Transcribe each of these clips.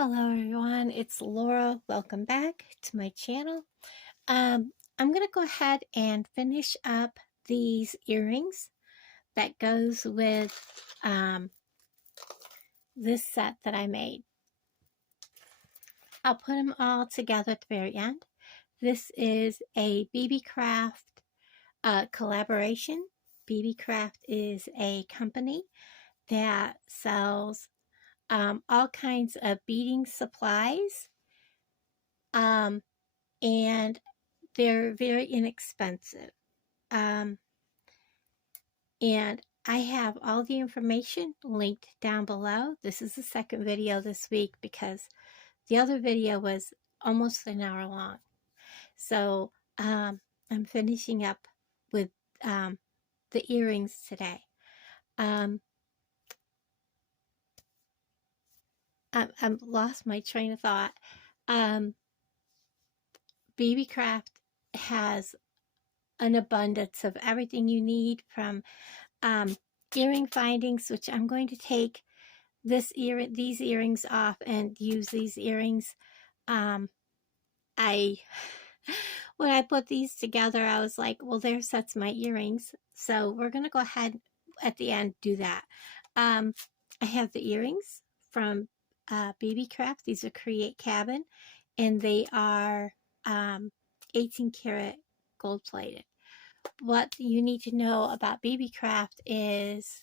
Hello everyone, it's Laura. Welcome back to my channel. I'm going to go ahead and finish up these earrings that goes with this set that I made. I'll put them all together at the very end. This is a Beebeecraft collaboration. Beebeecraft is a company that sells all kinds of beading supplies. And they're very inexpensive. And I have all the information linked down below. This is the second video this week because the other video was almost an hour long. So I'm finishing up with the earrings today. I've lost my train of thought. Beebeecraft has an abundance of everything you need, from earring findings, which I'm going to take these earrings off and use these earrings. When I put these together, I was like, well, that's my earrings. So we're going to go ahead at the end do that. I have the earrings from Beebeecraft. These are Creatcabin, and they are 18 karat gold plated. What you need to know about Beebeecraft is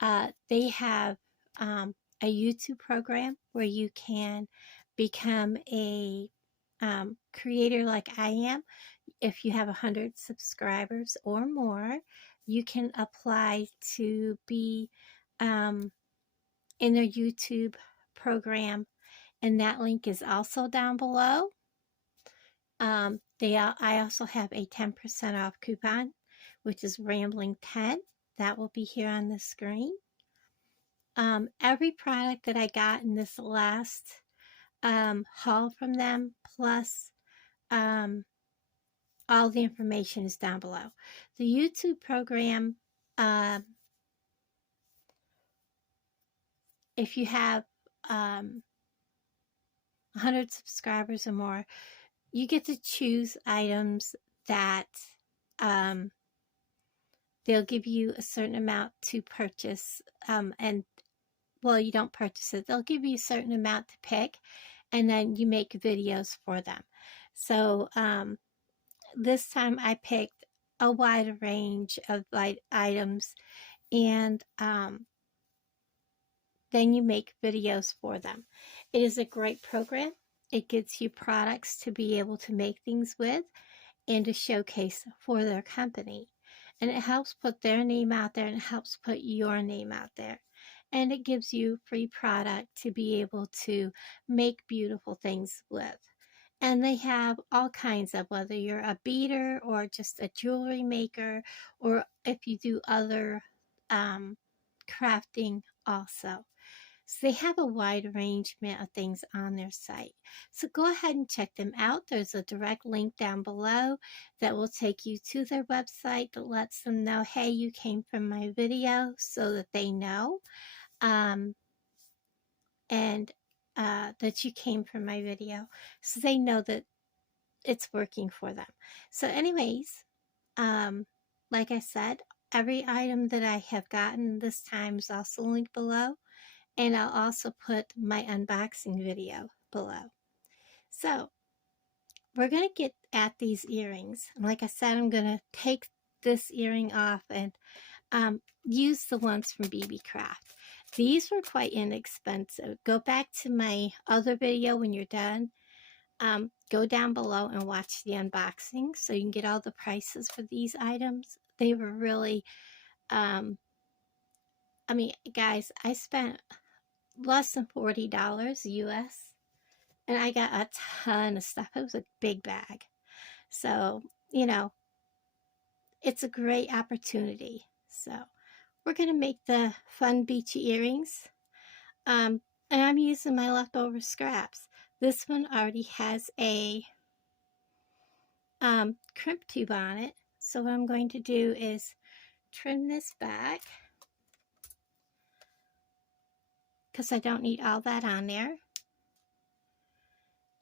they have a YouTube program where you can become a creator like I am. If you have 100 subscribers or more, you can apply to be in their YouTube program, and that link is also down below. I also have a 10% off coupon, which is Rambling 10. That will be here on the screen. Every product that I got in this last haul from them, plus all the information is down below. The YouTube program, if you have 100 subscribers or more, you get to choose items that they'll give you a certain amount to purchase, and well, you don't purchase it. They'll give you a certain amount to pick, and then you make videos for them. So this time I picked a wide range of items, and then you make videos for them. It is a great program. It gives you products to be able to make things with and to showcase for their company. And it helps put their name out there, and it helps put your name out there. And it gives you free product to be able to make beautiful things with. And they have all kinds of, whether you're a beader or just a jewelry maker, or if you do other crafting also. So they have a wide arrangement of things on their site. So go ahead and check them out. There's a direct link down below that will take you to their website that lets them know, hey, you came from my video, so that they know that you came from my video, so they know that it's working for them. So anyways, like I said, every item that I have gotten this time is also linked below. And I'll also put my unboxing video below. So we're going to get at these earrings. And like I said, I'm going to take this earring off and use the ones from Beebeecraft. These were quite inexpensive. Go back to my other video when you're done. Go down below and watch the unboxing so you can get all the prices for these items. They were really, I mean, guys, I spent less than $40 US, and I got a ton of stuff. It was a big bag. So, you know, it's a great opportunity. So we're going to make the fun beachy earrings. And I'm using my leftover scraps. This one already has a crimp tube on it. So what I'm going to do is trim this back, because I don't need all that on there.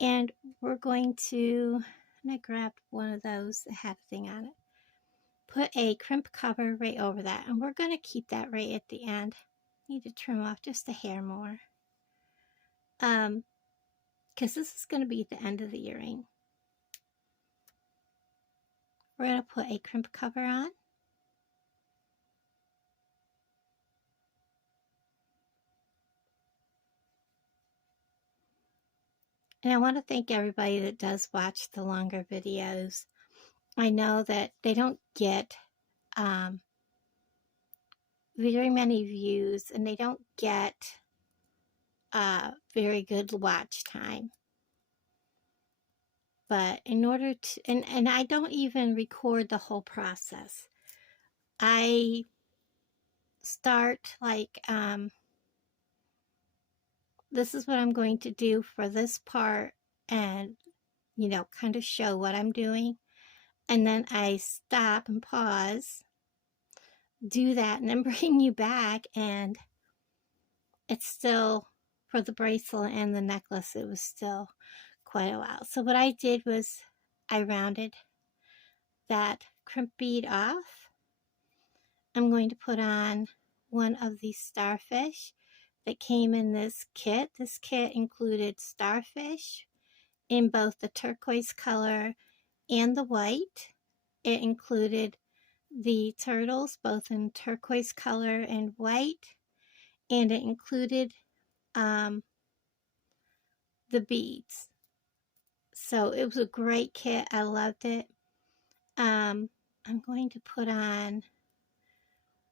And we're going to, and I grabbed one of those that had a thing on it, put a crimp cover right over that, and we're going to keep that right at the end. Need to trim off just a hair more, because this is going to be at the end of the earring. We're going to put a crimp cover on. And I want to thank everybody that does watch the longer videos. I know that they don't get very many views, and they don't get very good watch time. But in order to, and I don't even record the whole process. I start like, this is what I'm going to do for this part, and, you know, kind of show what I'm doing. And then I stop and pause, do that, and then bring you back, and it's still, for the bracelet and the necklace, it was still quite a while. So what I did was I rounded that crimp bead off. I'm going to put on one of these starfish that came in this kit. This kit included starfish in both the turquoise color and the white. It included the turtles both in turquoise color and white, and it included the beads. So it was a great kit. I loved it. I'm going to put on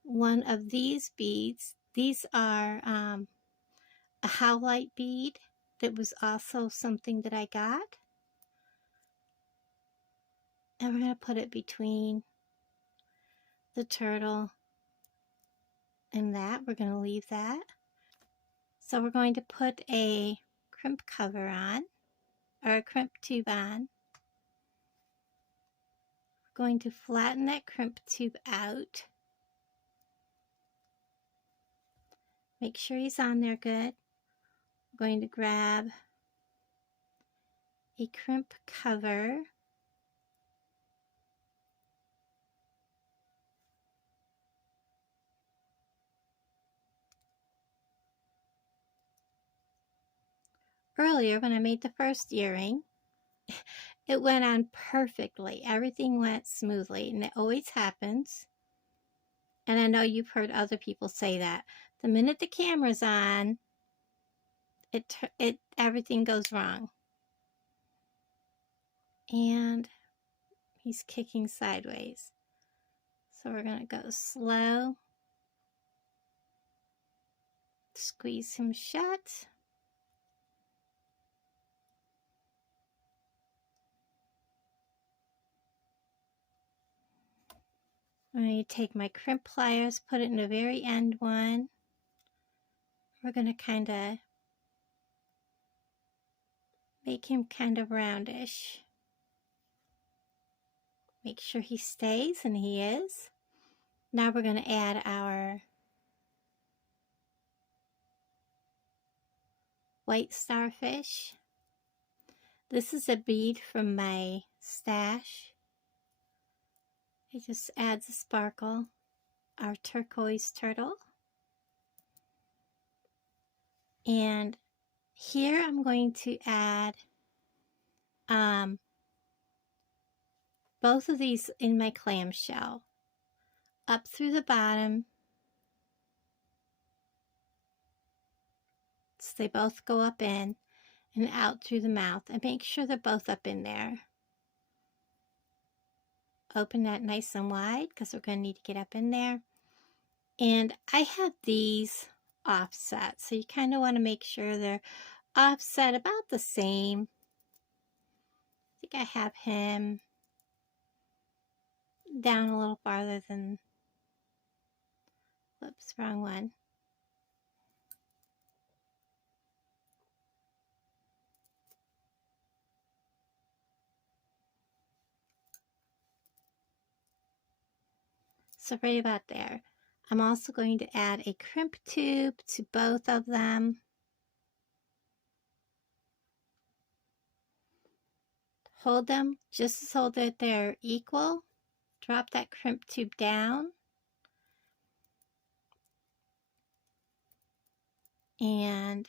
one of these beads. These are a Howlite bead that was also something that I got. And we're going to put it between the turtle and that. We're going to leave that. So we're going to put a crimp cover on, or a crimp tube on. We're going to flatten that crimp tube out. Make sure he's on there good. I'm going to grab a crimp cover. Earlier, when I made the first earring, it went on perfectly. Everything went smoothly, and it always happens. And I know you've heard other people say that. The minute the camera's on, everything goes wrong. And he's kicking sideways. So we're going to go slow. Squeeze him shut. I'm going to take my crimp pliers, put it in the very end one. We're going to kind of make him kind of roundish. Make sure he stays, and he is. Now we're going to add our white starfish. This is a bead from my stash. It just adds a sparkle. Our turquoise turtle. And here I'm going to add both of these in my clamshell. Up through the bottom. So they both go up in and out through the mouth. And make sure they're both up in there. Open that nice and wide because we're going to need to get up in there. And I have these offset, so you kind of want to make sure they're offset about the same. I think I have him down a little farther than, whoops, wrong one. So right about there. I'm also going to add a crimp tube to both of them. hold them just so that they're equal. Drop that crimp tube down. And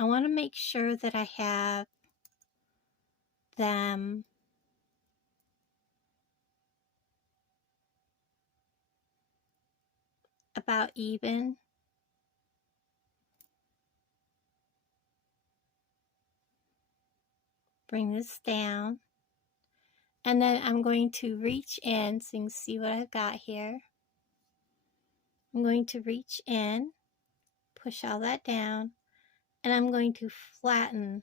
I want to make sure that I have them about even. Bring this down. And then I'm going to reach in so you can see what I've got here. I'm going to reach in, push all that down, and I'm going to flatten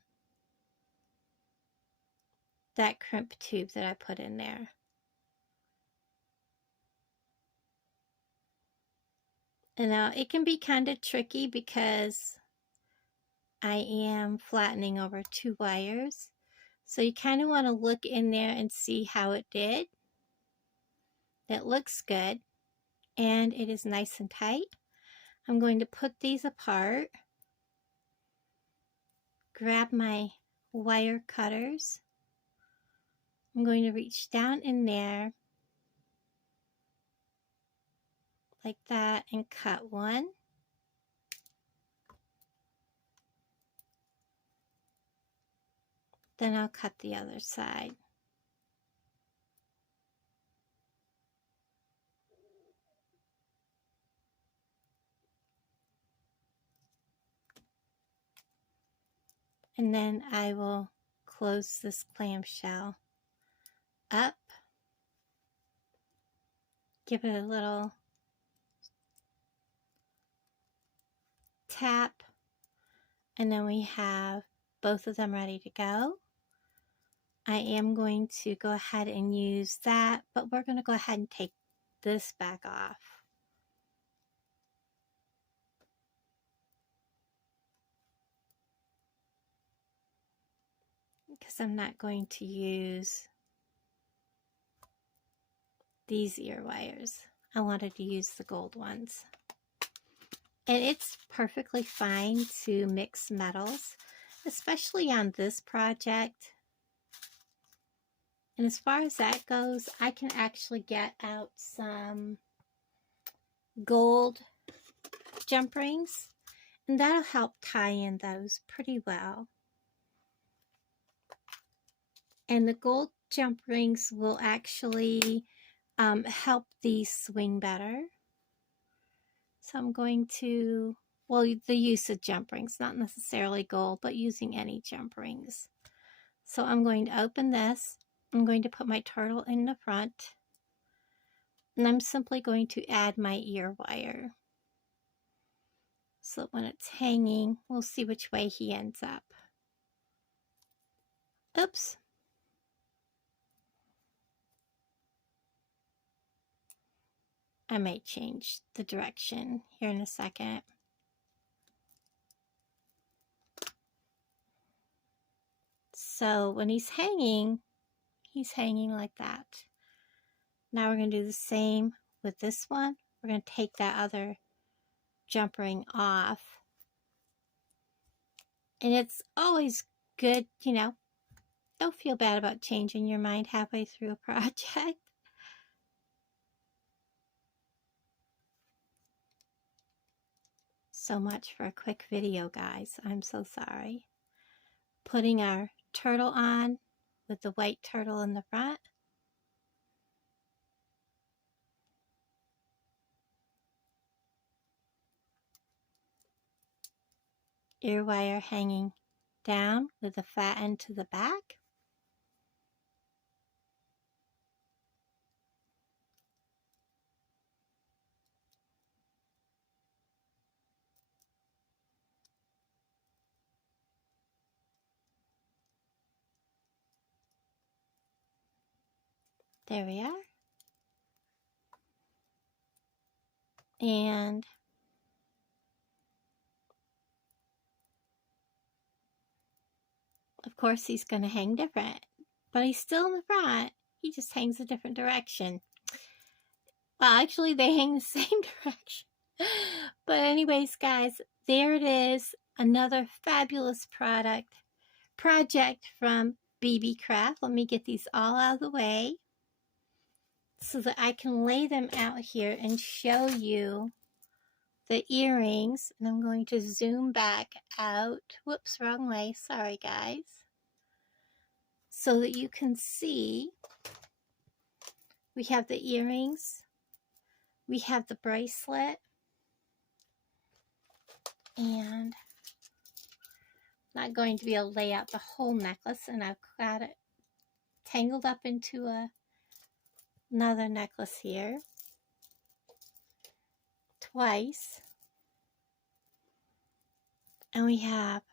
that crimp tube that I put in there. And now it can be kind of tricky because I am flattening over 2 wires. So you kind of want to look in there and see how it did. It looks good and it is nice and tight. I'm going to put these apart, grab my wire cutters. I'm going to reach down in there like that and cut one. Then I'll cut the other side. And then I will close this clamshell up, give it a little tap, and then we have both of them ready to go. I am going to go ahead and use that, but we're going to go ahead and take this back off. Because I'm not going to use these ear wires. I wanted to use the gold ones. And it's perfectly fine to mix metals, especially on this project. And as far as that goes, I can actually get out some gold jump rings, and that'll help tie in those pretty well. And the gold jump rings will actually help these swing better. So I'm going to, well, the use of jump rings, not necessarily gold, but using any jump rings. So I'm going to open this. I'm going to put my turtle in the front. And I'm simply going to add my ear wire. So when it's hanging, we'll see which way he ends up. Oops. I may change the direction here in a second. So when he's hanging like that. Now we're going to do the same with this one. We're going to take that other jump ring off. And it's always good, you know, don't feel bad about changing your mind halfway through a project. So much for a quick video, guys. I'm so sorry. Putting our turtle on with the white turtle in the front. Ear wire hanging down with the fat end to the back. There we are. And of course he's going to hang different, but he's still in the front. He just hangs a different direction. Well, actually they hang the same direction. But anyways, guys, there it is. Another fabulous project from Beebeecraft. Let me get these all out of the way so that I can lay them out here and show you the earrings. And I'm going to zoom back out. Whoops, wrong way. Sorry, guys. So that you can see we have the earrings. We have the bracelet. And I'm not going to be able to lay out the whole necklace. And I've got it tangled up into another necklace here. Twice. And we have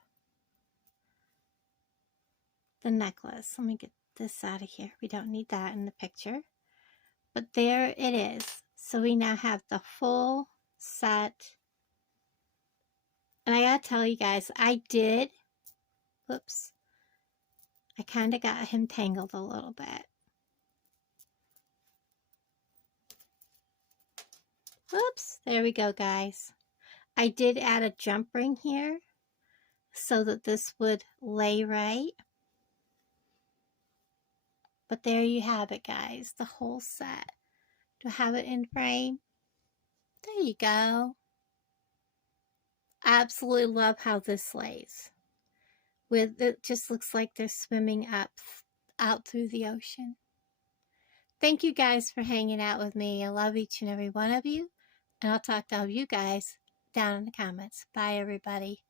the necklace. Let me get this out of here. We don't need that in the picture. But there it is. So we now have the full set. And I gotta tell you guys, I kind of got him tangled a little bit. Whoops, there we go, guys. I did add a jump ring here so that this would lay right. But there you have it, guys, the whole set. Do I have it in frame? There you go. I absolutely love how this lays. It just looks like they're swimming out through the ocean. Thank you guys for hanging out with me. I love each and every one of you. And I'll talk to all of you guys down in the comments. Bye, everybody.